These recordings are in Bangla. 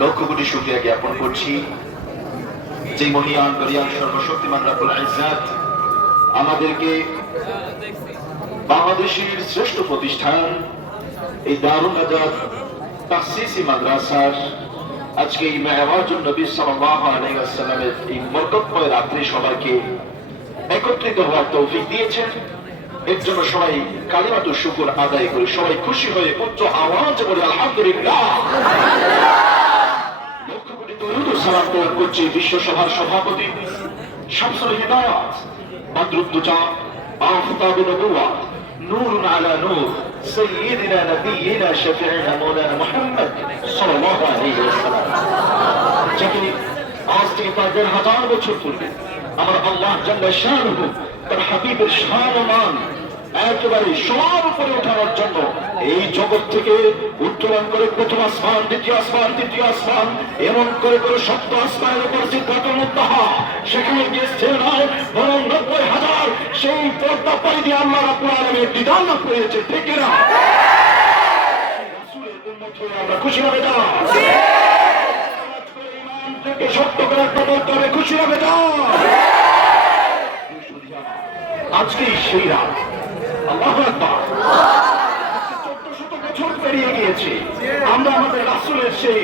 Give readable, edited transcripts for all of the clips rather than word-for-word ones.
লক্ষ কোটি শুকরিয়া জ্ঞাপন করছি যে মহিয়ান দয়াল সর্বশক্তিমান রব্বুল ইজ্জত আমাদেরকে বাংলাদেশের শ্রেষ্ঠ প্রতিষ্ঠান এই দারুল নাজাত তাসসিসি মাদ্রাসার আজকে এই মেহরাজুন নবী সাল্লাল্লাহু আলাইহি ওয়াসাল্লামের এই বরকতময় রাত্রি সবাইকে একত্রিত হওয়ার তৌফিক দিয়েছেন। এর জন্য সবাই কালিমাতু শুকর আদায় করে সবাই খুশি হয়ে উচ্চ আওয়াজ বলে আলহামদুলিল্লাহ। লক্ষ কোটি দরুদ ও সালাম প্রদান করছি বিশ্বসভার সভাপতি শামসুল হিদায়াত বদরুদ্দোজা আফতাবে নবুওয়াত নূরুন আলা নূর সাইয়্যিদিনা নবিয়িনা শাফিঈনা মাওলানা মুহাম্মদ সাল্লাল্লাহু আলাইহি ওয়াসাল্লাম, যাকে আজ থেকে প্রায় ১৫০০ বছর পূর্বে আমার আল্লাহ জাল্লা শানুহু তার হাবিবের শান ও মান একেবারে সবার উপরে ওঠানোর জন্য এই জগৎ থেকে উত্তোলন করে প্রথম আসমান, দ্বিতীয় আসমান, তৃতীয় আসমান, এমন করে করে সপ্ত আসমানের উপর সিদ্ধাতুল মুনতাহা, সেখানে গিয়ে স্থির নয় বরং ৯০,০০০ সেই পর্দা পাড়ি দিয়ে আল্লাহ রাব্বুল আলামিন দিদার লাভ করেছে। ঠিক কিনা? রাসূলের উম্মত হয়ে আমরা খুশি হবে না? ইমানকে সত্য করে বলতে হবে, খুশি হবে না? আজকেই সেই রাত, আল্লাহু আকবার। ১৪০০ বছর পেরিয়ে গিয়েছে, আমরা আমাদের রাসূলের সেই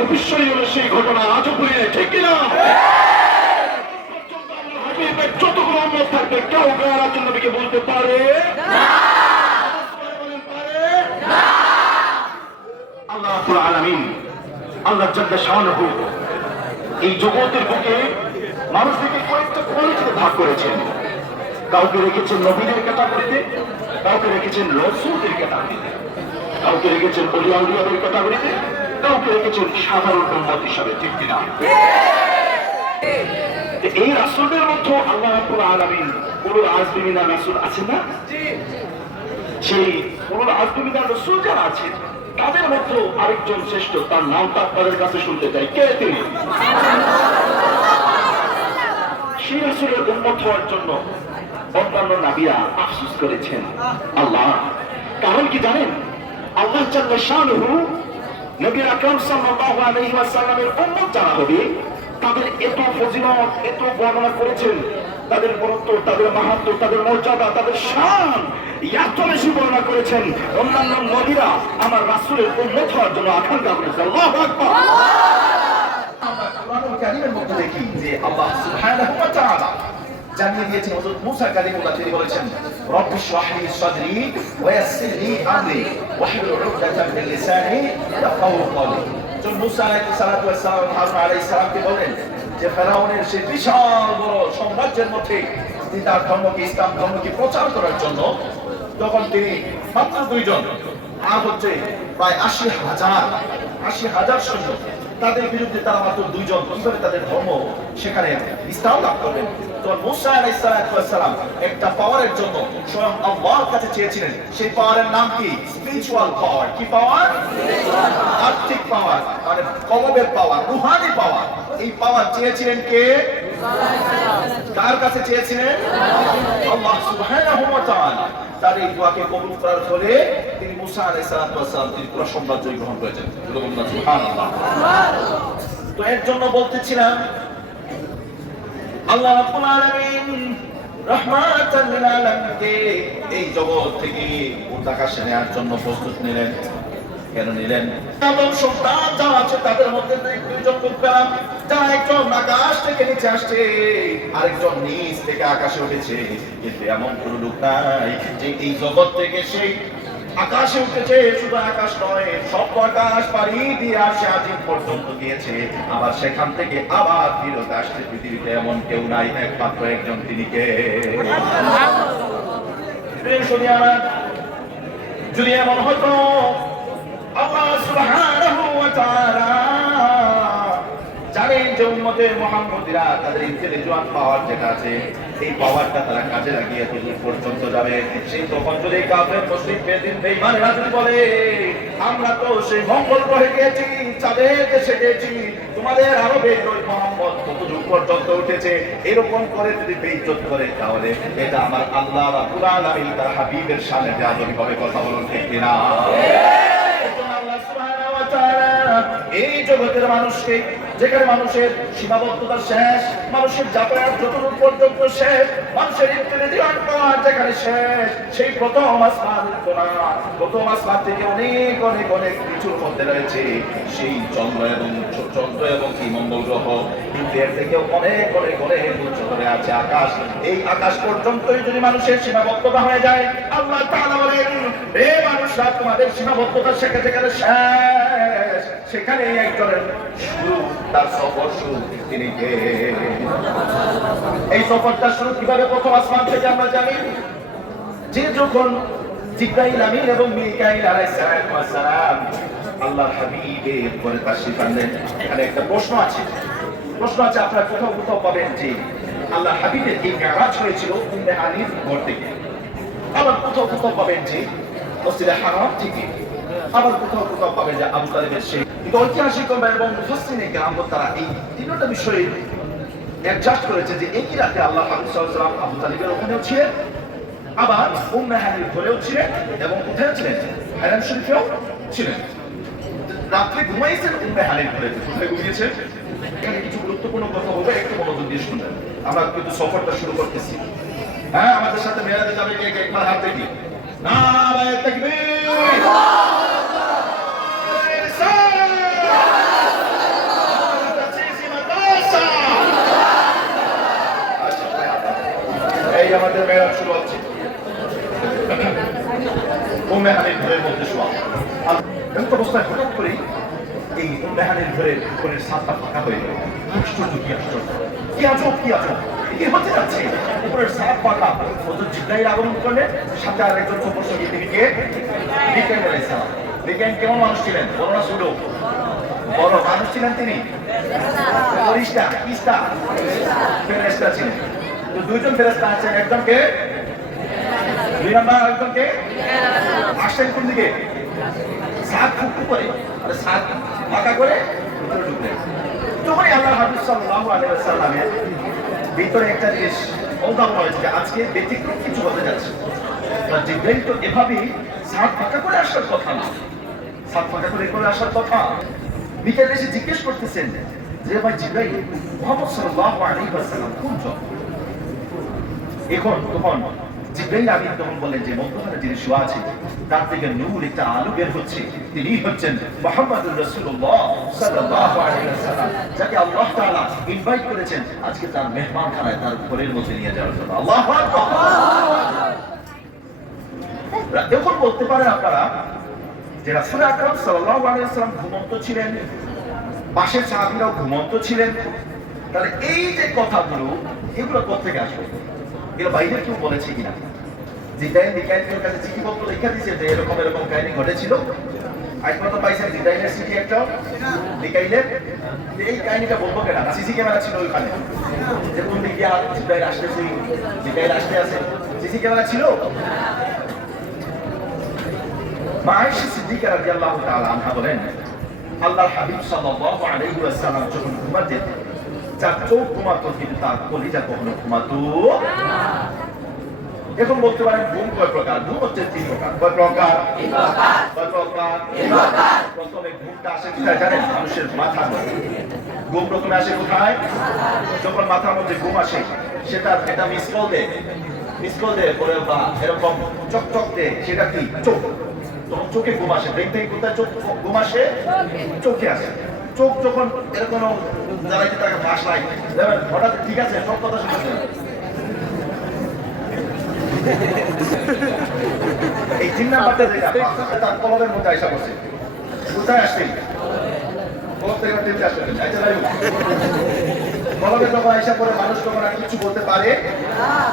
অবিস্মরণীয় সেই ঘটনা আজও ভুলি নাই। ঠিক কিনা? হাবিবের যতগুলো উম্মত থাকবে কেউ গায়ের রাসূল নবীকে বলতে পারে না। আল্লাহ রাব্বুল আলামিন, আল্লাহ জাল্লা শানুহু এই জগতের বুকে মানুষদেরকে কয়েকটা কোয়ালিটিতে ভাগ করেছেন। কাউকে রেখেছেন নবীদের ক্যাটাগরিতে, কাউকে রেখেছেন রাসূলদের ক্যাটাগরিতে, কাউকে রেখেছেন ওলিয়া উলিয়াদের ক্যাটাগরিতে, কাউকে রেখেছেন সাধারণ উম্মত হিসাবে। ঠিক কিনা? এই রাসূলদের মধ্যে আল্লাহ রাব্বুল আলামিন উলুল আজমি মিনার রাসূল আছেন না? সেই উলুল আজমি মিনার রাসূল যারা আছেন তাদের মধ্যে আরেকজন শ্রেষ্ঠ, তার নামটা আপনাদের কাছে শুনতে চাই। কে তিনি? সেই রাসূলের উম্মত হওয়ার জন্য অন্যান্য নবীরা আফসোস করেছেন। আল্লাহ কারণ কি জানেন? আল্লাহ জাল্লা শানুহু নবী আকরাম সাল্লাল্লাহু আলাইহি ওয়াসাল্লামের উম্মত যারা হবে তাদের এত ফজিলত, এত বর্ণনা করেছেন, তাদের গুরুত্ব, তাদের মাহাত্ম্য, তাদের মর্যাদা, তাদের শান এত বেশি বর্ণনা করেছেন। অন্যান্য নবীরা আমার রাসূলের উম্মত হওয়ার জন্য আকাঙ্ক্ষা করেছেন। আল্লাহু আকবার। আমরা কোরআনুল কারীমের মধ্যে দেখি যে আল্লাহ সুবহানাহু ওয়া তাআলা জানিয়ে দিয়েছেন হযরত মুসা কালিমুল্লাহ, তিনি বলেছেন রব্বি ইশরাহ লি সাদরি ওয়া ইয়াসসির লি আমরি ওয়াহলুল উকদাতাম মিন লিসানি ইয়াফকাহু কওলি। যখন মুসা আলাইহিস সালাতু ওয়াস সালাম হারুন আলাইহিস সালামকে বলেন যে ফেরাউনের সেই বিশাল বড় সাম্রাজ্যের মধ্যে তিনি তার ধর্মকে, ইসলাম ধর্মকে প্রচার করার জন্য, তখন তিনি মাত্র ২ জন আর হচ্ছে প্রায় ৮০,০০০ সৈন্য, তাদের বিরুদ্ধে তারা মাত্র ২ জন, কিভাবে তাদের ধর্ম সেখানে ইসলাম লাভ করবেন? তখন মুসা আলাইহিস সালাম একটা পাওয়ারের জন্য স্বয়ং আল্লাহর কাছে চেয়েছিলেন। সেই পাওয়ারের নাম কি? স্পিরিচুয়াল পাওয়ার। কি পাওয়ার? আর্থিক পাওয়ার, মানে কলবের পাওয়ার, রূহানি পাওয়ার। এই পাওয়ার চেয়েছিলেন কে? কার কাছে চেয়েছিলেন? আল্লাহ সুবহানাহু ওয়া তাআলা। তার এই দোয়াকে কবুল করার ফলে তিনি মুসা আলাইহিস সালাম তিনি পুরো সাম্রাজ্য গ্রহণ করেছেন। সুবহানাল্লাহ। তো এর জন্য বলতেছিলাম আল্লাহ রাব্বুল আলামিন রাহমাতাল লিল আলামিনকে এই জগৎ থেকে উর্দাকাশে নেওয়ার জন্য প্রস্তুত নিলেন। কেন নিলেন? এবং সন্তান যারা আছে তাদের মধ্যে ২ জন লোক পেলাম, যারা একজন আকাশ থেকে নিচে আসছে, আরেকজন নিচ থেকে আকাশে উঠেছে। কিন্তু এমন কোন লোক নাই যে এই জগৎ থেকে সেই আকাশে উঠেছে। শুধু আকাশ নয়, সব আকাশ পাড়ি দিয়ে আসে আজিম পর্যন্ত গিয়েছে, আবার সেখান থেকে আবার ফিরত আসছে পৃথিবীতে। এমন কেউ নাই, একমাত্র একজন, তিনি কে? যদি এমন হতো আল্লাহ সুবহানাহু ওয়া তাআলা জানেন যে উম্মতে মুহাম্মদীরা তাদের ইন্টেলিজেন্ট পাওয়ার যেটা আছে, এই পাওয়ারটা তারা কাজে লাগিয়ে দূর পর্যন্ত যাবে। সেই তখন যদি কাফের মুশরিক বেদিন বেঈমানরা যদি বলে আমরা তো সেই মঙ্গল গ্রহে গিয়েছি, চাঁদে দেশে গিয়েছি, তোমাদের আরবে ওই মুহাম্মদ কত দূর পর্যন্ত উঠেছে, এরকম করে যদি বেইজ্জত করে, তাহলে এটা আমার আল্লাহ রাব্বুল আলামিন তার হাবিবের শানে বেয়াদবি হবে। কথা বলুন ঠিক কিনা? আল্লাহ সুবহানাহু ওয়া তাআলা এই জগতের মানুষকে, যেখানে মানুষের সীমাবদ্ধতা শেষ, মানুষের যাতায়াত যতদূর পর্যন্ত শেষ, মানুষের ইন্টেলিজেন্ট পাওয়ার যেখানে শেষ, সেই প্রথম আসমান না, প্রথম আসমান থেকে অনেক অনেক অনেক কিছুর মধ্যে রয়েছে সেই চন্দ্র এবং কি মঙ্গল গ্রহ, কিন্তু এর থেকে অনেক অনেক অনেক উচ্চ করে আছে আকাশ। এই আকাশ পর্যন্তই যদি মানুষের সীমাবদ্ধতা হয়ে যায়, আল্লাহ তাআলা বলেন, হে মানুষরা, তোমাদের সীমাবদ্ধতা যেখানে শেষ, সেখানে একজনের শুরু, তার সফর শুরু, তিনি কে? এই সফরটা শুরু কিভাবে? প্রথম আসমান থেকে আমরা জানি যে যখন জিবরাইল আমিন এবং মিকাইল আলাইহিস সালাম আল্লাহর হাবিবের উপরে তাশরীফ আনলেন। এখানে একটা প্রশ্ন আছে, আপনারা কোথাও কোথাও পাবেন যে আল্লাহর হাবিবের এই মেরাজ হয়েছিল উম্মে হানির ঘর থেকে, আবার কোথাও কোথাও পাবেন যে মসজিদে হারাম থেকে, আবার কোথাও কোথাও পাবেন যে আবু তালিবের সেই। কিন্তু ঐতিহাসিক এবং মুফাসসিরিনে কেরাম তারা এই তিনটা বিষয়ে অ্যাডজাস্ট করেছে যে একই রাতে আল্লাহ হাবিব সাল্লাল্লাহু আলাইহি ওয়াসাল্লাম আবু তালিবের ওখানেও ছিলেন, আবার উম্মে হানির ঘরেও ছিলেন, এবং কোথায় ছিলেন? হারাম শরীফেও ছিলেন। রাত্রে ঘুমাইছেন উম্মে হানির ঘরে। কোথায় ঘুমিয়েছেন? এখানে কিছু গুরুত্বপূর্ণ কথা বলবো, একটু মনোযোগ দিয়ে শুনবেন। আমরা কিন্তু সফরটা শুরু করতেছি। হ্যাঁ, আমাদের সাথে মেরাজে যাবে কে কে? একবার হাত দেখি। নারায়ে তাকবীর, এই আমাদের মেরাজ শুরু হচ্ছে। উম্মে হানির ঘরের মধ্যে শোয়া। এমন অবস্থায় হঠাৎ করে এই উম্মে হানির ঘরের কোণের ছাদটা ফাঁকা হয়ে গেল। আশ্চর্য, কি আশ্চর্য, কি আজব, কি আজব, কি হতে যাচ্ছে? উপরের ছাদ ফাঁকা, হযরত জিবরাইল আগমন করলেন, সাথে আরেকজন সঙ্গী, তিনি কে? মিকাইল আলাইহিস সালাম। মিকাইল কেমন মানুষ ছিলেন? বড় না ছোট? বড় মানুষ ছিলেন তিনি। ফেরেশতা, কিসতা? ফেরেশতা ছিলেন। তো দুইজন ফেরেশতা আছেন, একজনকে দুই নাম্বার, একজনকে আসেন কোন দিকে? ছাদ ফুকু করে, ছাদ ফাঁকা করে ভিতরে ঢুকলেন। তখনই আল্লাহ হাবিব সাল্লাল্লাহু আলাইহি ওয়াসাল্লামের ভিতরে একটা জিনিস অনুধাবন হয়েছে যে আজকে ব্যতিক্রম কিছু হতে যাচ্ছে। জিবরাইল তো এভাবেই ছাদ ফাঁকা করে আসার কথা না, ছাদ ফাঁকা করে আসার কথা। মিকাইল এসে জিজ্ঞেস করতেছেন যে ভাই জিবরাইল, মুহাম্মদ সাল্লাল্লাহু আলাইহি ওয়াসাল্লাম কোন জন? তখন জিবরাইল আমিন তখন বললেন যে মধ্যখানে যিনি শোয়া আছে তার থেকে নূর, একটা আলো বের হচ্ছে, তিনি হচ্ছেন মুহাম্মদুর রাসূলুল্লাহ সাল্লাল্লাহু আলাইহি ওয়াসাল্লাম, যাকে আল্লাহ তাআলা ইনভাইট করেছেন আজকে তার মেহমানখানায়, তার ঘরের মধ্যে নিয়ে যাওয়ার জন্য। আল্লাহু আকবার। এখন বলতে পারেন আপনারা যে রাসূল আকরাম সাল্লাল্লাহু আলাইহি ওয়াসাল্লাম ঘুমন্ত ছিলেন, পাশের সাহাবীরাও ঘুমন্ত ছিলেন, তাহলে এই যে কথাগুলো, এগুলো কোথেকে আসবে? এর বাইরে কেউ বলেছে কিনা? জিবরাইল মিকাইলের কাছে চিঠিপত্র লিখে দিয়েছে যে এরকম এরকম কাহিনী ঘটেছিল। আজ পর্যন্ত পাইছেন জিবরাইলের চিঠি একটা, মিকাইলের? এই কাহিনীটা বলবো কেন? সিসি ক্যামেরা ছিল ওইখানে, যে কোন দিক দিয়ে জিবরাইল আসতেছে, মিকাইল আসতে আছে, সিসি ক্যামেরা ছিল? মা আয়েশা সিদ্দিকা রাদিয়াল্লাহু তাআলা আনহা বলেন, আল্লাহর হাবিব সাল্লাল্লাহু আলাইহি ওয়াসাল্লাম যখন ঘুমাতেন, যার চোখ ঘুমাতো কিন্তু তার কলিজা কখনো ঘুমাতো। এখন বলতে পারেন ঘুম কয় প্রকার? ঘুম হচ্ছে তিন প্রকার। কয় প্রকার? প্রথমে ঘুমটা আসে কোথায় জানেন? মানুষের মাথার মধ্যে। ঘুম প্রথমে আসে কোথায়? যখন মাথার মধ্যে ঘুম আসে, এটা মিস কল দেয় পরে, বা এরকম চকচক দেয়, সেটা কি? চোখ। তখন চোখে ঘুম আসে। ব্রেন থেকে কোথায় চোখ ঘুম আসে? চোখে আসে। চোখ যখন এরকম যারা কি তাকে ফাঁস লাগে, হঠাৎ ঠিক আছে সব কথা শুনতে, এই 3 নাম্বারটা যেটা তার কলমের মধ্যে আইসা বসে, কোথায় আসছে? কলম থেকে টিপতে আসছে, কলমে যখন আইসা পরে মানুষ তখন আর কিছু বলতে পারে?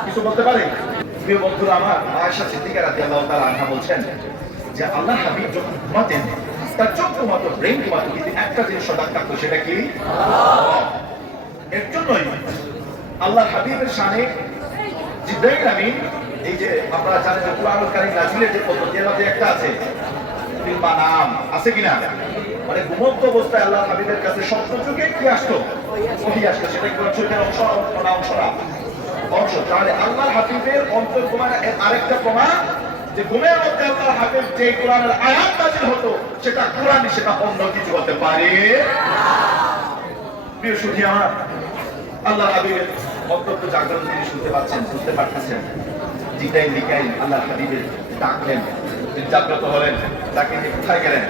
কিছু বলতে পারে? প্রিয় বন্ধুরা আমার, আয়েশা সিদ্দিকা রাদিয়াল্লাহু তাআলা আনহা বলছেন যে আল্লাহ হাবিব যখন ঘুমাতেন, তার চোখ ঘুমাতো, ব্রেন ঘুমাতো, কিন্তু একটা জিনিস সদা থাকতো, সেটা কি? এর জন্যই আল্লাহ হাবিবের শানে জিবরাইল আমিন, এই যে আপনারা জানেন যে কুরআনুল কারীম নাজিলের যে পদ্ধতি, এর মধ্যে একটা আছে ফিল্মা নাম, আছে কিনা? মানে ঘুমন্ত অবস্থায় আল্লাহ হাবিবের কাছে স্বপ্ন যুগে কি আসতো? ওহী আসতো। সেটা কি শরীরের অংশ না? অংশ। তাহলে আল্লাহ হাবিবের অন্তর ঘুমানো আরেকটা প্রমাণ যে ঘুমের মধ্যে আল্লাহর হাবিব যে কোরআনের আয়াত নাযিল হতো সেটা কোরআনই, সেটা অন্য কিছু হতে পারে প্রিয় সুধী আমার। আল্লাহর হাবিবের অত্যন্ত জাগ্রত তিনি শুনতে পাচ্ছেন, বুঝতে পারতেছেন। জিব্রাইল মিকাইল আল্লাহর হাবিবের ডাকলেন, তিনি জাগ্রত হলেন, তাকে নিয়ে কোথায় গেলেন?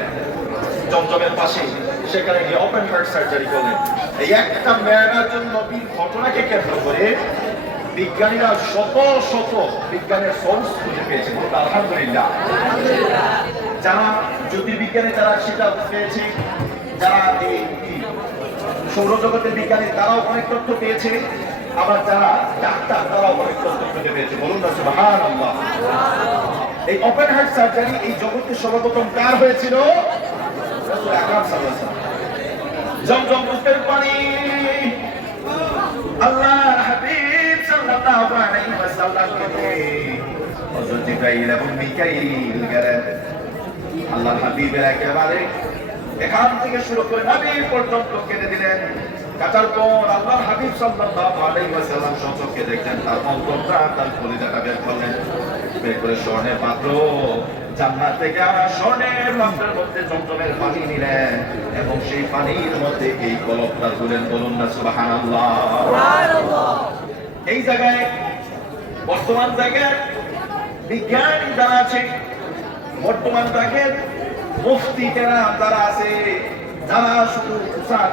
জমজমের পাশে, সেখানে গিয়ে ওপেন হার্ট সার্জারি করলেন। এই একটা মেয়ের নবীর ঘটনাকে কেন্দ্র করে বিজ্ঞানীরা শত শত বিজ্ঞানের সোর্স খুঁজে পেয়েছে, বলুন আলহামদুলিল্লাহ। যারা জ্যোতির্বিজ্ঞানে যারা সেটা পেয়েছে, যারা এই সৌরজগতের বিজ্ঞানী তারাও অনেক তথ্য পেয়েছে, আবার যারা ডাক্তার তারাও অনেক তথ্য খুঁজে পেয়েছে, বলুন না সুবহানাল্লাহ। এই ওপেন হার্ট সার্জারি এই জগতে সর্বপ্রথম কার হয়েছিল? রাসূল আকরাম সাল্লাল্লাহু আলাইহি ওয়াসাল্লাম। জমজম কূপের পানি আল্লাহর হাবিব সাল্লাল্লাহু আলাইহি ওয়াসাল্লামকে হযরত জিবরাইল এবং মিকাইল গেলেন আল্লাহর হাবিবের একেবারে এখান থেকে শুরু করে নবী পর্যন্ত কেটে দিলেন। কাটার পর আল্লাহর হাবিব সাল্লাল্লাহু আলাইহি ওয়াসাল্লাম সচক্ষে দেখলেন তার অন্তরটা, তার কলিজাটা বের করলেন, বের করে স্বর্ণের পাত্র, জান্নাত থেকে আনা স্বর্ণের পাত্রের মধ্যে জমজমের পানি নিলেন এবং সেই পানির মধ্যে এই কলবটা তুলেন, বলুন না সুবহানাল্লাহ। এই জায়গায় বর্তমান জায়গায় বিজ্ঞানী যারা আছে, বর্তমান জায়গায় মুফতি কেরাম যারা আছে, যারা শুধু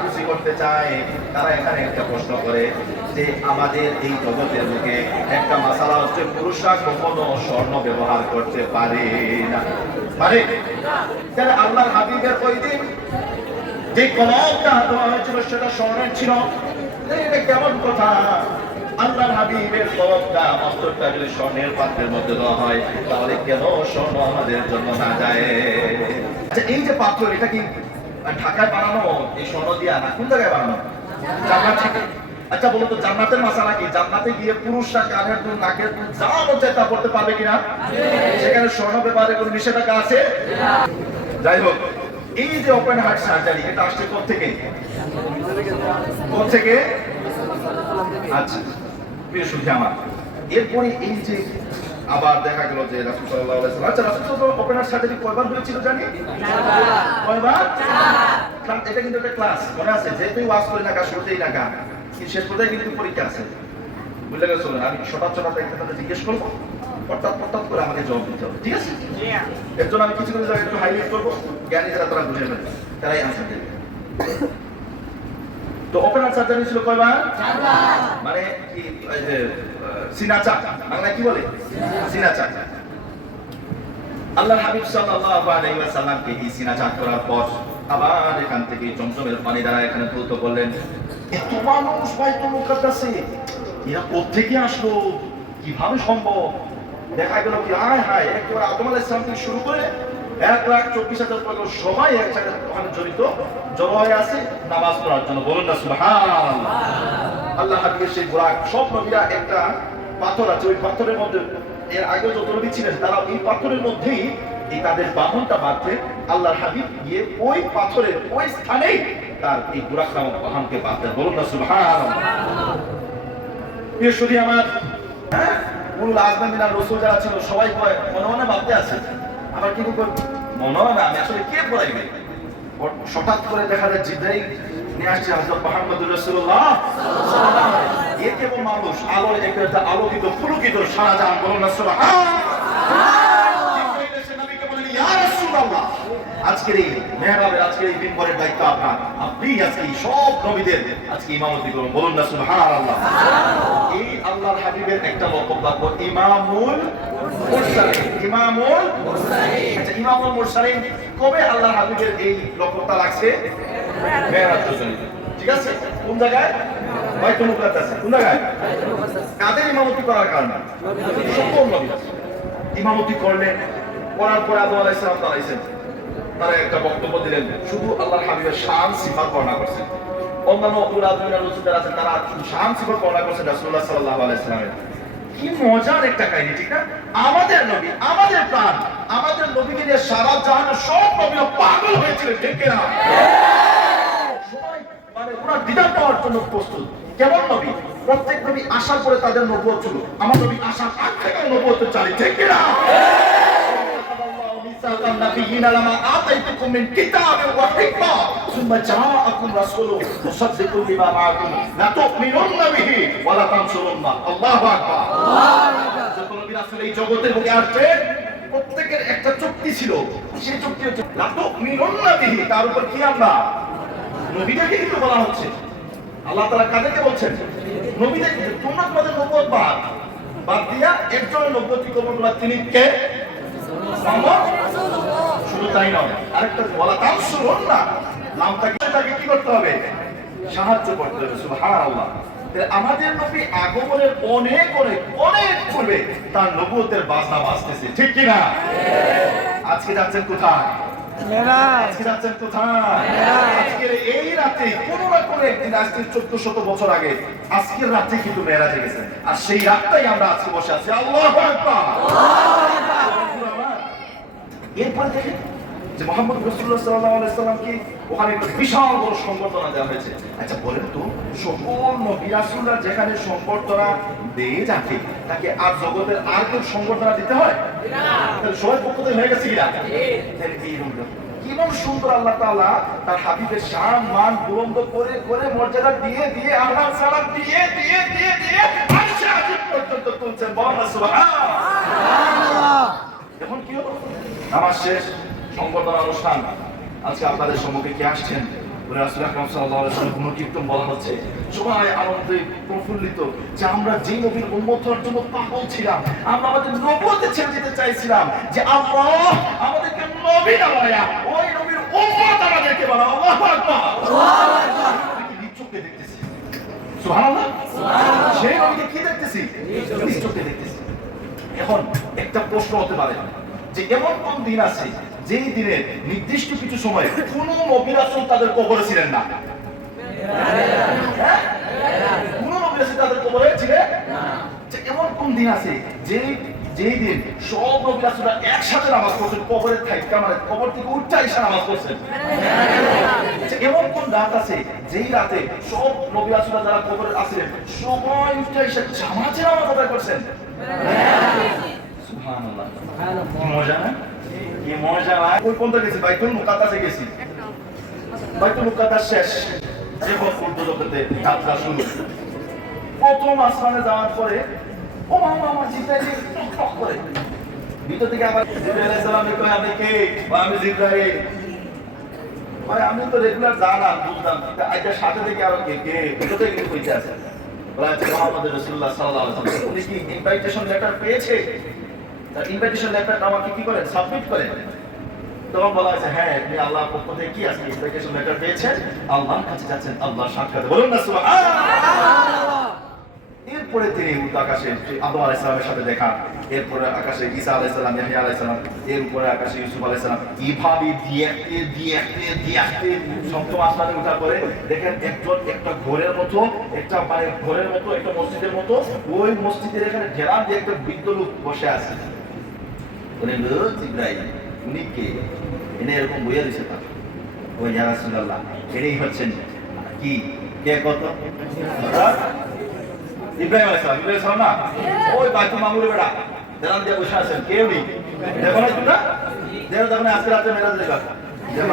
খুশি করতে চায়, তারা এখানে একটা প্রশ্ন করে যে আমাদের এই জগতের মুখে একটা মাসালা হচ্ছে পুরুষরা কখনো স্বর্ণ ব্যবহার করতে পারে না, পারে? তাহলে আল্লাহর হাবিবের ওই দিন যে কলমটা দেওয়া হয়েছিল সেটা স্বর্ণের ছিল, এটা কেমন কথা? আল্লাহর হাবিবের কলমটা অস্ত্রটা যদি স্বর্ণের পাত্রের মধ্যে দেওয়া হয়, তাহলে কেন স্বর্ণ আমাদের জন্য না যায়? আচ্ছা, এই যে পাত্র, এটা কি ঢাকায় বানানো এই স্বর্ণ দিয়া না, কোন জায়গায় বানানো? জান্নাত থেকে। আচ্ছা বলতো জান্নাতের মাসালা কি? জান্নাতে গিয়ে পুরুষরা কানের দুল, নাকের দুল যা মন চায় তা করতে পারবে কিনা? সেখানে স্বর্ণ ব্যাপারে কোনো নিষেধাজ্ঞা আছে? যাই হোক, এই যে ওপেন হার্ট সার্জারি এটা আসছে কোথা থেকে? কোথা থেকে? আচ্ছা প্রিয় সুধী আমার, এরপরে এই যে আবার দেখা গেল যে রাসূল সাল্লাল্লাহু আলাইহি ওয়াসাল্লাম, আচ্ছা রাসূল সাল্লাল্লাহু ওপেন হার্ট সার্জারি কয়বার হয়েছিল জানি? কয়বার? এটা কিন্তু একটা ক্লাস, মনে আছে? যেহেতু ওয়াজ করি না, শুরুতেই না গান, কিন্তু শেষ পর্যায়ে কিন্তু পরীক্ষা আছে, বুঝলে গেছো? আমি শটাত একটা জিজ্ঞেস করবো, অর্থাৎ করে আমাকে জবাব দিতে হবে, ঠিক আছে? এর জন্য আমি কিছু কিছু জায়গায় একটু হাইলাইট করবো, জ্ঞানী যারা তারা বুঝে নেবে, তারাই আনসার দেবে। তো ওপেন হার্ট সার্জারি ছিল কয়বার? মানে কি সিনাচা, বাংলায় কি বলে? সিনাচা। আল্লাহর হাবিব সাল্লাল্লাহু আলাইহি ওয়াসাল্লামকে এই সিনাচা করার পর আবার এখান থেকে জমজমের পানি দ্বারা এখানে তুলতে বললেন। এত মানুষ বাইতুল মুকাদ্দাসে, এরা কোত্থেকে আসলো, কিভাবে সম্ভব? দেখা গেল কি হায় হায়, একেবারে আদম আলাইহিস সালাম থেকে শুরু করে 1,24,000 পর্যন্ত সবাই একসাথে ওখানে জড়ো হয়ে আছে নামাজ পড়ার জন্য, বলুন না সুবহানাল্লাহ। আল্লাহ হাবিবের সেই বুরাক, সব নবীরা একটা পাথর আছে, ওই পাথরের মধ্যে, এর আগে যত নবী ছিলেন তারা এই পাথরের মধ্যেই এই তাদের বাহনটা বাঁধতে, আল্লাহর হাবিব গিয়ে ওই পাথরের ওই স্থানেই তার এই বুরাক নামক বাহনকে বাঁধতেন, বলুন না সুবহানাল্লাহ। প্রিয় সুধী আমার, হ্যাঁ, উলুল আজম মিনার রাসূল যারা ছিল সবাই মনে মনে ভাবতে আছে, আবার কি মনে হয় না আমি আসলে কে পড়াইবে? হঠাৎ করে দেখা যায় জিবরাইল নিয়ে আসছে হযরত মুহাম্মদুর রাসূলুল্লাহ সাল্লাল্লাহু আলাইহি ওয়াসাল্লাম। এ কেবল মানুষ, আলোর একটা আলোকিত পুলকিত শাহজাহান, বলুন না সুবহানাল্লাহ। জিবরাইল এসে নবীকে বলেন, ইয়া রাসূলুল্লাহ, আজকের এই মেহরাবের, আজকের এই মিম্বরের দায়িত্ব আপনার, আপনি আজকে সব নবীদের আজকে ইমামতি করুন, বলুন না সুবহানাল্লাহ। এই আল্লাহর হাবিবের একটা লকব লাগবে, ইমামুল মুরসালিন। ইমামুল মুরসালিন। আচ্ছা, ইমামুল মুরসালিন কবে আল্লাহর হাবিবের এই লকবটা লাগছে? মেরাজ যোজনে, ঠিক আছে? কোন জায়গায়? বাইতুল মুকাদ্দাসে। কোন জায়গায়? কাদের ইমামতি করার কারণে? সকল নবী ইমামতি করলেন, করার পরে আদম আলাইহিস সালাম দাঁড়াইছেন, তারা একটা বক্তব্য দিলেন, শুধু আল্লাহর হাবিবের শান সিফাত বর্ণনা করছেন। অন্যান্য রাসূল যারা আছেন তারা শান সিফাত বর্ণনা করছেন রাসূলুল্লাহ সাল্লাল্লাহু আলাইহি ওয়াসাল্লামের। কি মজার একটা কাহিনী, ঠিক না? আমাদের নবী, আমাদের প্রাণ, আমাদের নবীকে নিয়ে সারা জাহানের সব নবীরা পাগল হয়েছিলেন, ঠিক কিনা? সবাই মানে ওনার দিদার পাওয়ার জন্য প্রস্তুত। কেমন নবী? প্রত্যেক নবী আসার পরে তাদের নবুয়ত ছিল, আমার নবী আসার আগ থেকে নবুয়ত চালি, ঠিক কিনা? সাল্লাম নাবিয়িনা লামা আতাইতুকুম মিন কিতাবিন ওয়া হিকমা সুম্মা জাআকুম রাসূলুন মুসাদ্দিকুন লিমা মাআকুম লা তু'মিনুন্না বিহি ওয়া লা তানসুরুন্না। আল্লাহু আকবার। যত নবী রাসূল এই জগতের বুকে আসছেন প্রত্যেকের একটা চুক্তি ছিল, সেই চুক্তি হচ্ছে লা তু'মিনুন্না বিহি, তার উপর কি আমরা নবীদেরকে কিন্তু বলা হচ্ছে। আল্লাহ তাআলা কাদেরকে বলছেন? নবীদেরকে। তোমরা তোমাদের নবুয়ত বাদ দিয়া একজনের নবুয়তি কবুল করবা, তিনি কে? মোহাম্মদ। শুধু তাই নয়, আরেকটা বলা তানসুরুন্না, নামটাকে কি করতে হবে? সাহায্য করতে হবে। সুবহানাল্লাহ। আমাদের নবী আগমনের অনেক পূর্বে তার নবুয়তের বাজনা বাজতেছে, ঠিক কি না? আজকে যাচ্ছেন কোথায়? আজকে যাচ্ছেন কোথায়? আজকের এই রাতে কোন না কোন একদিন, আজকে 1400 বছর আগে আজকের রাতে কিন্তু মেরাজে গেছেন, আর সেই রাতটাই আমরা আজকে বসে আছি। আল্লাহু আকবার। এরপরে দেখেন যে মুহাম্মদ রাসূলুল্লাহ সাল্লাল্লাহু আলাইহি সাল্লামকে ওখানে একটা বিশাল বড় সংবর্ধনা দেওয়া হয়েছে। আচ্ছা বলেন তো, সকল নবী রাসূলরা যেখানে সংবর্ধনা দিয়ে যাকে, তাকে আর জগতের আর কেউ সংবর্ধনা দিতে হয় না? তাহলে সবাই পক্ষ থেকে হয়ে গেছে কিনা? তাহলে এই রকম কিমন সুন্দর আল্লাহ তাআলা তার হাবিবের শান মান বুলন্দ করে করে মর্যাদা দিয়ে দিয়ে আল্লাহ সালাম দিয়ে দিয়ে দিয়ে দিয়ে আরশে আজিম পর্যন্ত তুলছেন। বলেন সুবহানাল্লাহ। এখন কি হলো? নামাজ শেষ, সংবর্ধনা অনুষ্ঠান। আজকে আপনাদের সম্মুখে কে আসছেন? রাসূল আকরাম সাল্লাল্লাহু আলাইহি ওয়াসাল্লাম গুণকীর্তন বলা হচ্ছে। সবাই আনন্দে প্রফুল্লিত যে আমরা যে নবীর উম্মত হওয়ার জন্য পাগল ছিলাম, আমরা আমাদের নবুয়তে ছেড়ে দিতে চাইছিলাম, যে আল্লাহ আমাদেরকে নবী না বানায়া ওই নবীর উম্মত আমাদেরকে বানাও। আল্লাহু আকবার। আল্লাহু আকবার। নিজ চোখে দেখতেছি। সুবহানাল্লাহ। সুবহানাল্লাহ। সেই নবীকে কি দেখতেছি? নিজ চোখে দেখতেছি। এখন একটা প্রশ্ন হতে পারে যে এমন কোন দিন আছে যেই দিনে নির্দিষ্ট কিছু সময় কোন নবী রাসূল তাদের কবরে ছিলেন না? কোন নবী রাসূল তাদের কবরে ছিলেন না। যে এমন কোন দিন আছে যেই দিন সব নবী রাসূলরা একসাথে নামাজ পড়ছেন, কবরে থাইকা, মানে কবর থেকে উঠে এসে নামাজ পড়ছেন? যে এমন কোন রাত আছে যেই রাতে সব নবী রাসূলরা যারা কবরে আছেন সবাই উঠে এসে জামাতে নামাজ আদায় করছেন? সুবহানাল্লাহ। কি মজা না? কি মজা না? ওই পর্যন্ত গেছি, বাইতুল মুকাদ্দাসে গেছি। বাইতুল মুকাদ্দাস শেষ, এরপর উর্দুতে যাত্রা শুরু। প্রথম আসমানে যাওয়ার পরে ও মামা জিব্রাইল টক করে ভিতর থেকে আবার জিব্রাইল আলাইহিস সালাম কয়, আপনি কে? আমি জিব্রাইল। ভাই আমি তো রেগুলার জানা বুঝতাম, আজকে সাথে থেকে আরো কে কে ভিতর থেকে কিন্তু কইতে আছে। বলা হচ্ছে মুহাম্মদ রাসূলুল্লাহ সাল্লাল্লাহু আলাইহি ওয়াসাল্লাম। উনি কি ইনভাইটেশন লেটার পেয়েছে? তার ইনভাইটেশন লেটারটা আমাকে কি করেন? সাবমিট করেন। তখন বলা হয়েছে হ্যাঁ, আপনি আল্লাহর পক্ষ থেকে কি আছে ইনভাইটেশন লেটার পেয়েছেন, আল্লাহর কাছে যাচ্ছেন আল্লাহর সাক্ষাতে। বলুন না সুবহানাল্লাহ। এরপরে তিনি আকাশে আদম আলাইহিস সালামের সাথে দেখা, এরপরে আকাশে ঈসা আলাইহিস সালাম, ইয়াহইয়া আলাইহিস সালাম, এর উপরে আকাশে ইউসুফ আলাইহিস সালাম। এইভাবে দিয়ে সপ্তম আসমানে ওঠার পরে দেখেন একজন একটা ঘরের মতো, একটা মানে ঘরের মতো, একটা মসজিদের মতো, ওই মসজিদের এখানে ঘেরান দিয়ে একটা বৃদ্ধ লোক বসে আছে। উনি জিব্রাইল। উনি কে? এনে এরকম বইয়া দিছে তার। ওই ইয়া রাসূলুল্লাহ, এটাই হচ্ছেন কি কে কত? ইব্রাহিম আলাইহিস সালাম। ইব্রাহিম সালাম না? ওই বাইতুল মামুরের বেটা জানান দিয়ে বসে আছেন। কেউ নেই। দেখো না তোমরা? দেখো তখন আজকে রাতে মেরাজ দেখো। দেখো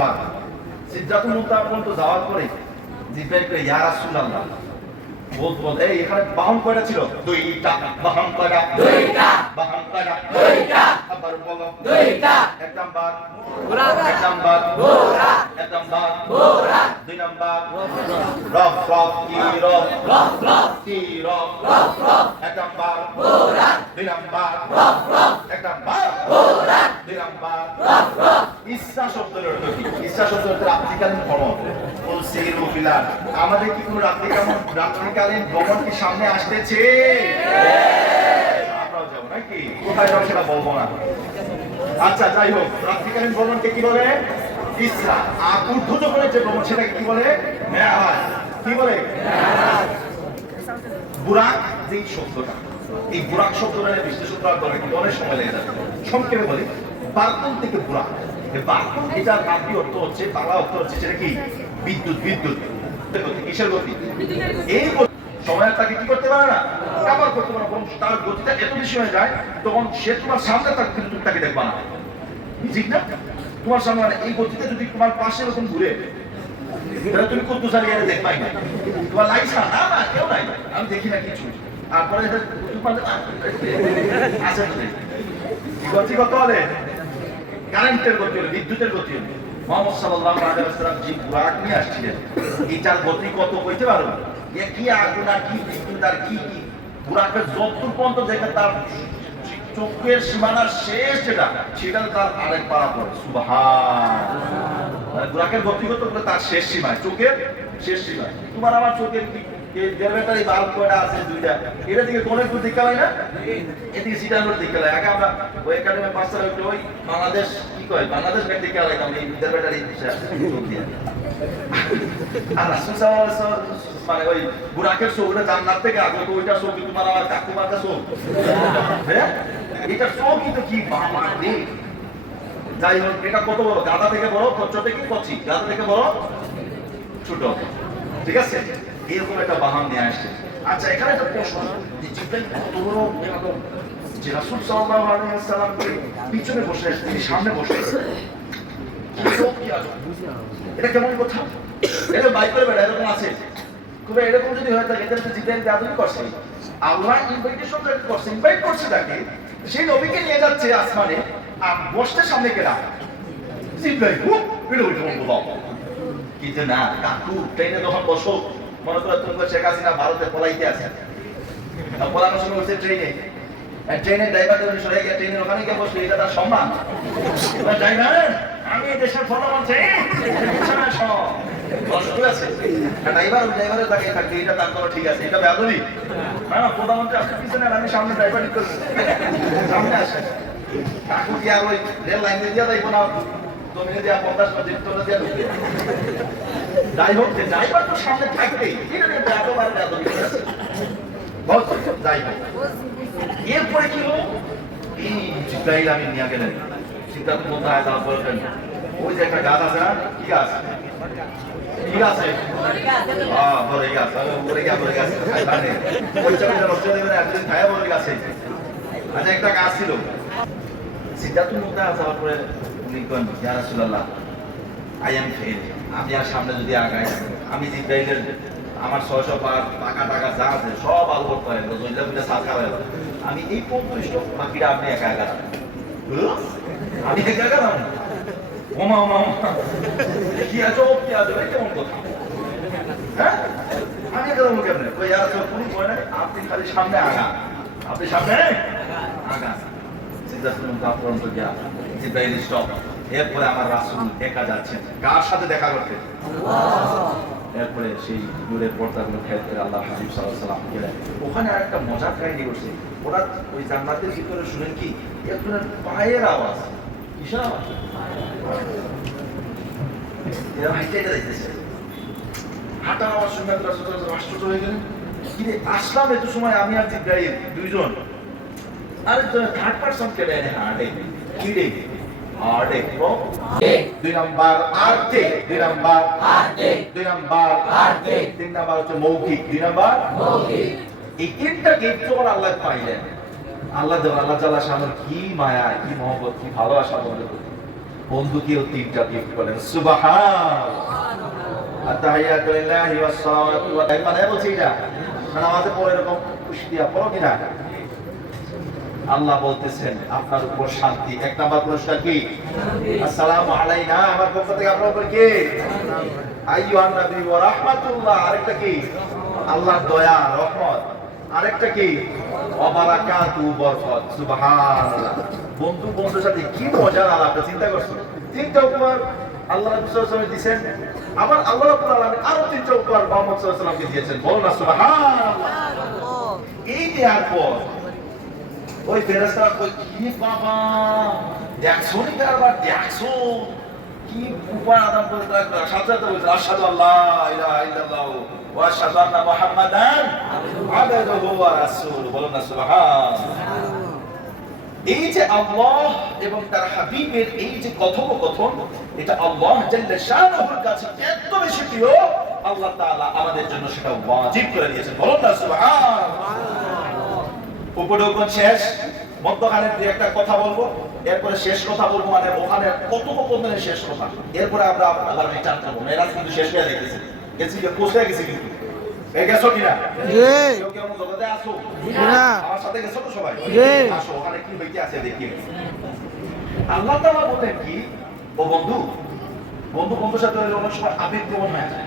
না? সিদরাতুল মুনতাহা পর্যন্ত যাওয়ার পরে জিব্রাইল কয়, ইয়া রাসূলুল্লাহ, বল এই এখানে বাহন কয়টা ছিল? দুইটা। বাহন কয়টা? দুইটা। বাহন কয়টা? দুইটা। আবার বলো। দুইটা। এক নাম্বার ঘোড়া, এক নাম্বার ঘোড়া, এক নাম্বার ঘোড়া, দুই নাম্বার রফ রফ কি রফ রফ রফ কি রফ রফ রফ, এক নাম্বার ঘোড়া, দুই নাম্বার রফ রফ, এক নাম্বার ঘোড়া, দুই নাম্বার রফ রফ। ইসরা শব্দের অর্থ কি? ইসরা শব্দের অর্থ রাত্রিকালীন ভ্রমণ। বলছিরু বিলাল, আমাদের কি কোনো রাত্রিকালীন ভ্রমণ কি সামনে আসতেছে? আমরাও যাবো নাকি? কোথায় যাবো সেটা বলবো না। আচ্ছা যাই হোক, রাত্রিকালীন ভ্রমণকে কি বলে? ইসরা। আর ঊর্ধ্বগমনের যে ভ্রমণ সেটাকে কি বলে? মেরাজ। কি বলে? বুরাক। যে শব্দটা, এই বুরাক শব্দটা বিশ্লেষণ করার পরে কিন্তু অনেক সময় লেগে যাবে। সংক্ষেপে বলি, বার্তন থেকে বুরাক। বার্তন এটার আরবি অর্থ হচ্ছে, বাংলা অর্থ হচ্ছে সেটা কি? বিদ্যুৎ। বিদ্যুৎ কিসের গতি? এই সময়ের তাকে কি করতে পারে না, কাভার করতে পারে না, বরং তার গতিটা এত বেশি হয়ে যায় তখন সে তোমার সামনে থাকবে কিন্তু তুমি তাকে দেখবা না, ঠিক না? তোমার সামনে মানে এই গতিতে যদি তোমার পাশে এরকম ঘুরে তাহলে তুমি কত চালিয়ে দেখবাই না, তোমার লাইসা না না কেউ নাই, আমি দেখি না কিছু। তারপরে আছে গতি কত হলে কারেন্টের গতি হলে, বিদ্যুতের গতি হলে। মুহাম্মদ সাল্লাল্লাহু আলাইহি ওয়াসাল্লাম যে বুরাক নিয়ে আসছিলেন এটার গতি কত কইতে পারো? এ কি আগুন আর কি বিদ্যুৎ আর কি কি, বুরাকের যতদূর পর্যন্ত দেখে তার চোখের সীমানার শেষ যেটা সেটা তার আরেক পাড়া পড়ে। সুবহান, বুরাকের গতি কত করে তার শেষ সীমায়, চোখের শেষ সীমায়। তোমার আমার চোখের ব্যাটারি বাল্ব কয়টা আছে দুইটা, এটা দিকে কোন একটু দিকে হয় না, এদিকে সিটানোর দিকে হয়। আগে আমরা ওই একাডেমি পাঁচটা ওই বাংলাদেশ কি কয় বাংলাদেশ ব্যাংক দিকে আলাইতাম এই ব্যাটারি আর রাসূল সাল্লাল্লাহু আলাইহি ওয়াসাল্লাম মানে ওই বুরাকের চোখটা জান্নাত থেকে আগে তো ওইটা চোখ তোমার আমার কাকুমার চোখ, হ্যাঁ এটা চোখ কিন্তু কি বাবা রে। যাই হোক এটা কত বড়, গাদা থেকে বড়, কচ্ছ থেকে কচি, গাদা থেকে বড় ছোট, ঠিক আছে? এরকম একটা বাহন নিয়ে আসছে। আচ্ছা এখানে একটা প্রশ্ন, জিব্রাইল কত বড় যে রাসূল সাল্লাল্লাহু আলাইহি ওয়াসাল্লামকে পিছনে বসে আছে, তিনি সামনে বসে আছে, এটা কেমন কথা? এটা বাইকের বেড়া এরকম আছে, তবে এরকম যদি হয়ে থাকে তাহলে জিব্রাইল জাদুই করছে, আল্লাহ ইনভাইটেশন করছে, ইনভাইট করছে তাকে, সেই নবীকে নিয়ে যাচ্ছে আসমানে, আর বসতে সামনে কেনা জিব্রাইল এটা ওইটা বলবো। কিন্তু না কাকু ট্রেনে যখন বসো মনে করো তুমি শেখ হাসিনা ভারতে পলাইতে আছে, পলানোর সময় হচ্ছে ট্রেনে, ট্রেনের ড্রাইভার যখন সরে গিয়ে ট্রেনের ওখানে গিয়ে বসলে এটা তার সম্মান। ড্রাইভার আমি এই দেশের প্রধানমন্ত্রী ড্রাইভারের তাকে থাকবে, এটা তার কোনো ঠিক আছে, এটা বেদবি না, প্রধানমন্ত্রী আসতে পিছনে আমি সামনে ড্রাইভার সামনে আসে। কাকু কি আর ওই রেল লাইন দিয়ে যাইবো না, জমিনে দেওয়া 50 দিয়ে ঢুকবে। যাই হোক যে ড্রাইভার তো সামনে থাকবেই, এটা নিয়ে বেদব আর বেদবি আছে। যাই হোক এরপরে কি হলো, এই জিব্রাইল আমি নিয়ে গেলেন সিদ্ধার্থ কোথায় যাওয়া বলবেন, ওই যে একটা গাছ আছে না, কি গাছ, কি আছে বলে গাছ, বলে গাছ, বলে গাছ ওই চাকরিটা নষ্ট হয়ে যাবে একদিন খায়া বলে গাছে। আচ্ছা একটা গাছ ছিল, সিদ্ধার্থ কোথায় যাওয়ার পরে উনি কন ইয়া রাসূলুল্লাহ আই এম ফেল, আমি আর সামনে যদি আগাই আমি জিব্রাইলের আমার 600 টাকা টাকা যা আছে সব আলবট করে জইলা বুঝে সাকা হয়ে আমি এই 35 বাকিটা আপনি একা একা আমি একা একা না ওমা ওমা কি আছো কি আছো কেমন কথা, হ্যাঁ আমি একা বলবো কেমনে কই আর তো কোনো ভয় নাই, আপনি খালি সামনে আগা, আপনি সামনে আগা। সিদ্ধার্থ আপনার তো গিয়া জিব্রাইল স্টপ, এরপরে আমার রাসূল একা যাচ্ছেন কার সাথে দেখা করতে, এরপরে সেই নূরের পর্দাগুলো খেয়াল করে আল্লাহ হাবিব সাল্লাল্লাহু আলাইহি ওয়াসাল্লাম গেলেন। ওখানে আরেকটা মজার কাহিনী করছে, ওরা ওই জান্নাতের ভিতরে শুনেন কি একজনের পায়ের আওয়াজ, কিসের আওয়াজ, এরা হাইটে যাইতেছে, হাঁটার আওয়াজ শুনে রাসূল আশ্চর্য হয়ে গেলেন, কি রে আসলাম এত সময় আমি আর জিব্রাইল দুইজন, আরে থার্ড পারসন কে রে হাঁটে কি রে আটে দুই নাম্বার আটে, দুই নাম্বার আটে, দুই নাম্বার আটে, তিন নাম্বার হচ্ছে মৌখিক, দুই নাম্বার মৌখিক। এই তিনটা গিফট যখন আল্লাহ পাইলেন, আল্লাহ দেব আল্লাহ তাআলা শানুর কি মায়া কি মহব্বত কি ভালোবাসা বন্ধুকেও তিনটা গিফট করলেন। সুবহানাল্লাহ, আতাহিয়াতু লিল্লাহি ওয়াস সালাওয়াতু ওয়া মানে বলছি এটা নামাজে পড়ে এরকম খুশি দিয়া পড়ো কিনা, আল্লাহ বলতেছেন আপনার উপর শান্তি। এক নাম্বার পুরস্কার কি, আসসালামু আলাইনা, আমার পক্ষ থেকে আপনার উপর কি আইয়ুহান নবী ওয়া রাহমাতুল্লাহ, আরেকটা কি আল্লাহর দয়া রহমত, আরেকটা কি ওয়া বারাকাতু বরকত। সুবহানাল্লাহ, বন্ধু বন্ধুর সাথে কি মজার আলাপ, চিন্তা করছো, তিনটা উপহার আল্লাহ রাসূল সাল্লাল্লাহু আলাইহি ওয়াসাল্লাম দিয়েছেন, আবার আল্লাহ রাব্বুল আলামিন আরো তিনটা উপহার মুহাম্মদ সাল্লাল্লাহু আলাইহি ওয়াসাল্লামকে দিয়েছেন। বলুন না সুবহানাল্লাহ। এই দেওয়ার পর ওই ফেরেশতারা কই কি বাবা দেখছো নি কারবার, দেখছো কি উপহার আদান করে তারা সাথে সাথে বলছে আশহাদু আল্লা ইলাহা ইল্লাল্লাহ ওয়া আশহাদু আন্না মুহাম্মাদান আবদুহু ওয়া রাসূলুহু। বলুন না সুবহানাল্লাহ। এই যে আল্লাহ এবং তার হাবিবের এই যে কথোপকথন, এটা আল্লাহ জাল্লা শানুহুর কাছে এত বেশি প্রিয় আল্লাহ তাআলা আমাদের জন্য সেটা ওয়াজিব করে দিয়েছেন। বলুন না সুবহানাল্লাহ। উপঢৌকন শেষ, মধ্যখানের দিয়ে একটা কথা বলবো, এরপরে শেষ কথা বলবো, মানে ওখানে কথোপকথনের শেষ কথা, এরপরে আমরা আবার রিটার্ন করবো। মেরাজ কিন্তু শেষ হয়ে গেছে, পৌঁছে গেছি কিন্তু। গেছো কিনা? কেউ কেউ জগতে আসো, আমার সাথে গেছো তো সবাই? আসো, ওখানে কি হইতে আছে দেখি। আল্লাহ তাআলা বলেন কি, ও বন্ধু, বন্ধুর সাথে অনেক সময় আবেগ প্রবণ হয়ে যায়।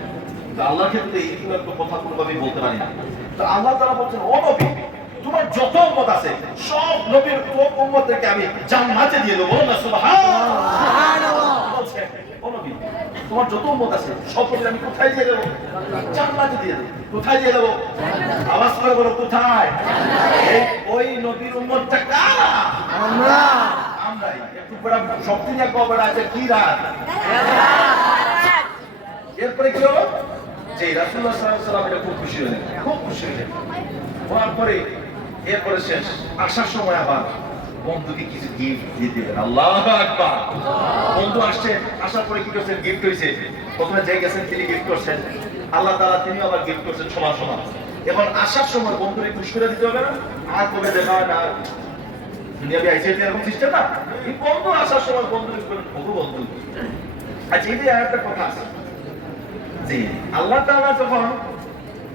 তো আল্লাহর ক্ষেত্রে এইগুলো একটা কথা কোনোভাবেই বলতে পারি না। তো আল্লাহ তাআলা বলছেন, ও নবী, তোমার যত উম্মত আছে সব নবীর উম্মতদেরকে আমি জান্নাতে দিয়ে দেব। বলুন না সুবহানাল্লাহ। বলছেন, ও নবী, তোমার যত উম্মত আছে সব নবী আমি কোথায় দিয়ে দেব? জান্নাতে দিয়ে দেব। কোথায় দিয়ে দেব? আওয়াজ করে বলো, কোথায়? ওই নবীর উম্মতটা কারা? আমরাই। একটু বড় শক্তি নিয়ে কবর আছে কি রাত? এরপরে কি হলো? যে রাসূলুল্লাহ সাল্লাল্লাহু আলাইহি ওয়াসাল্লাম এটা খুব খুশি হলেন, খুব খুশি হলেন। হওয়ার পরে এরপরে শেষ, আসার সময় আবার বন্ধুকে কিছু গিফট দিয়ে দিলেন। আল্লাহু আকবার। বন্ধু আসছে, আসার পরে কি করছেন? গিফট হইছে। প্রথমে যে গেছেন তিনি গিফট করছেন, আল্লাহ তাআলা তিনি আবার গিফট করছেন সমান সমান। এখন আসার সময় বন্ধুকে খুশি করে দিতে হবে না? আর কবে দেখা হয় না, দুনিয়াতে আইসে এরকম সিস্টেম না। এই বন্ধু আসার সময় বন্ধুকে বন্ধু। আচ্ছা, এই যে আরেকটা কথা আছে, জি আল্লাহ তাআলা যখন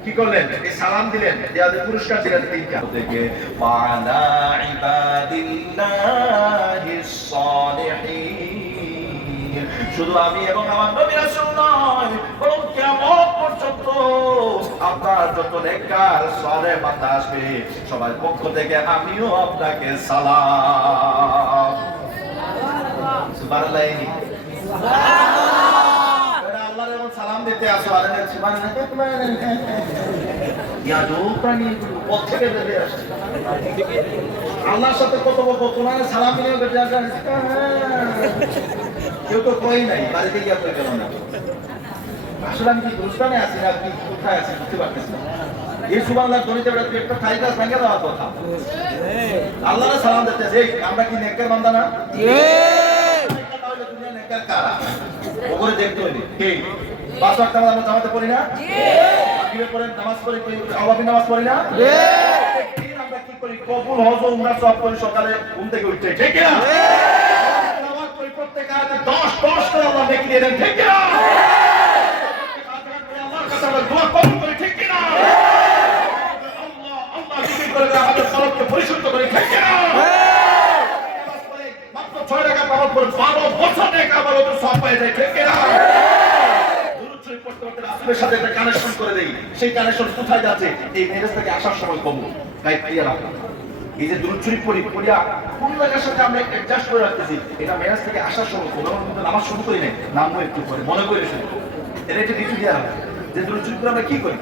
কি করলেন? এই সালাম দিলেন, দেওয়াদের পুরস্কার দিলেন তিনটা থেকে, ওয়ালা ইবাদিল্লাহিস সালিহিন। শুধু আমি এবং আমার নবী রাসূল নয়, বরং কিয়ামত পর্যন্ত আপনার যত নেককার সালেহ বান্দা আসবে সবার পক্ষ থেকে আমিও আপনাকে সালাম। সুবহানাল্লাহ। সালাম দিতে আসো, আর আল্লাহর সাথে কত বলবো, তোমার সালাম নিয়ে কেউ তো কই নাই, বাড়িতে গিয়ে আপনার কেন না? আসলে আমি কি গুরুস্থানে আছি না কি কোথায় আছি বুঝতে পারতেছি না। এই সুবহানাল্লাহ ধ্বনিতে একটা খাইগাছ ভেঙে দেওয়ার কথা। আল্লাহর সালাম দিতে, আমরা কি নেককার বান্দা না? দুনিয়া নেককার কারা? ওপরে দেখতে হইবে কে? পাঁচ ওয়াক্ত নামাজ আমরা জামাতে পড়ি না? মাগরিবে পড়েন, নামাজ পড়ি, আওয়ামী নামাজ পড়ি না? আমরা কি করি? কবুল হজ উমরা সব করি, সকালে ঘুম থেকে উঠতে, ঠিক না? নামাজ পড়ি, প্রত্যেক আয়াতে 10 করে আল্লাহ নেকি দিয়ে দেন, ঠিক না? আল্লাহর কাছে আমরা দোয়া কবুল করি, ঠিক না? আল্লাহ জিকির করে আমাদের সালাতকে পরিশুদ্ধ করে, ঠিক না? মাত্র 6 রাকাত নামাজ পড়ে 12 বছর নেক আমলের সওয়াব পেয়ে যায়, ঠিক না? রাসূলের সাথে একটা কানেকশন করে দেই, সেই কানেকশন কোথায় যাচ্ছে? এই মেরেজ থেকে আসার সময় কবুল তাই ক্লিয়ার রাখো। এই যে দুরূদ শরীফ পড়িয়া কোন জায়গার সাথে আমরা অ্যাডজাস্ট করে রাখতেছি, এটা মেরেজ থেকে আসার সময় কবুল। আমরা কিন্তু নামাজ শুরু করি নাই, নামও একটু পরে মনে করে শুরু, এটা একটু কিছু দিয়ে রাখো যে দুরূদ শরীফ আমরা কি করি।